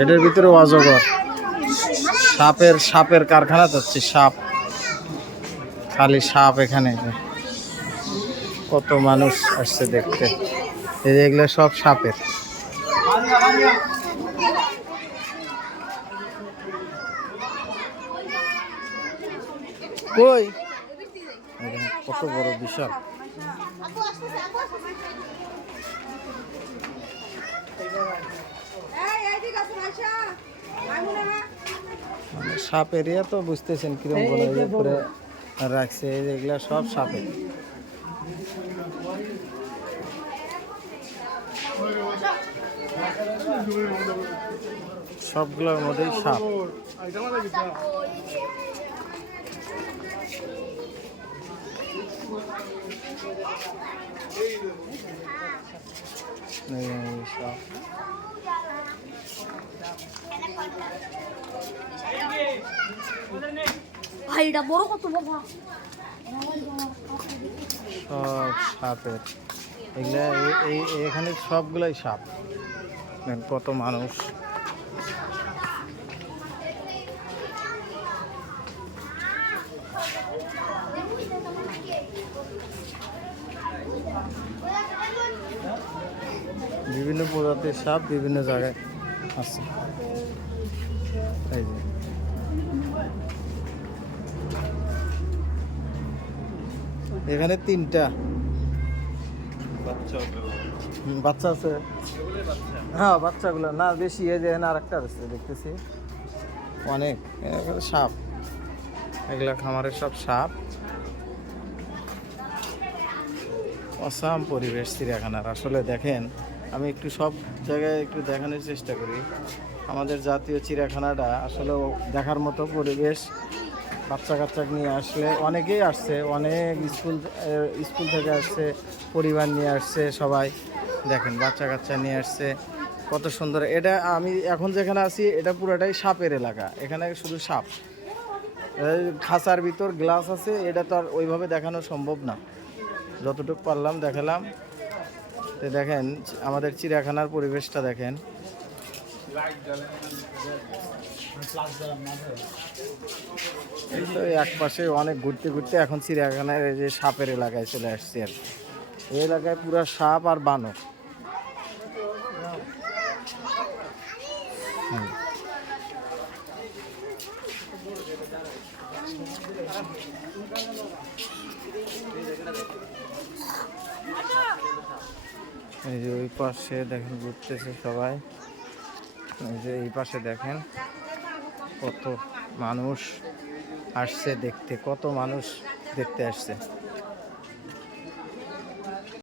এটার ভিতরে অজগর, সাপের কারখানা যাচ্ছে। সাপ, খালি সাপ। এখানে কত মানুষ আসছে দেখতে। এই যে এগুলো সব সাপের। কই কত বড় বিশাল। মানে সাপ এরিয়া তো বুঝতেছেন কিরকম করে রাখছে। এগুলা সব সাপের। সবগুলোর মধ্যেই সাপ। সাপ ভাইটা বড় কত বাবা, সব সাপের। এগুলা এখানে সবগুলাই সাপ। কত মানুষ। বিভিন্ন প্রজাতির সাপ বিভিন্ন জায়গায় আছে। এই যে এখানে 3টা বাচ্চা আছে। হ্যাঁ বাচ্চাগুলো না বেশি। এই যে আর একটা আছে দেখতেছি অনেক সাপ। এগুলা খামারের সব সাপ। অসাম পরিবেশ চিড়িয়াখানার। আসলে দেখেন, আমি একটু সব জায়গায় একটু দেখানোর চেষ্টা করি। আমাদের জাতীয় চিড়িয়াখানাটা আসলে দেখার মতো পরিবেশ। বাচ্চা কাচ্চা নিয়ে আসলে অনেকেই আসছে, অনেক স্কুল থেকে আসছে, পরিবার নিয়ে আসছে সবাই। দেখেন বাচ্চা কাচ্চা নিয়ে আসছে, কত সুন্দর। এটা আমি এখন যেখানে আছি এটা পুরোটাই সাপের এলাকা। এখানে শুধু সাপ। খাঁচার ভিতর গ্লাস আছে, এটা তো আর ওইভাবে দেখানো সম্ভব না। যতটুকু পারলাম দেখালাম। তো দেখেন আমাদের চিড়িয়াখানার পরিবেশটা দেখেন। এই তো এক পাশে অনেক ঘুরতে ঘুরতে এখন চিড়িয়াখানায় এই যে সাপের এলাকায় চলে আসছি আর কি। এই এলাকায় পুরো সাপ আর বানর। এই যে ওই পাশে দেখেন ঘুরতেছে সবাই। এই যে এই পাশে দেখেন কত মানুষ আসছে দেখতে, কত মানুষ দেখতে আসছে।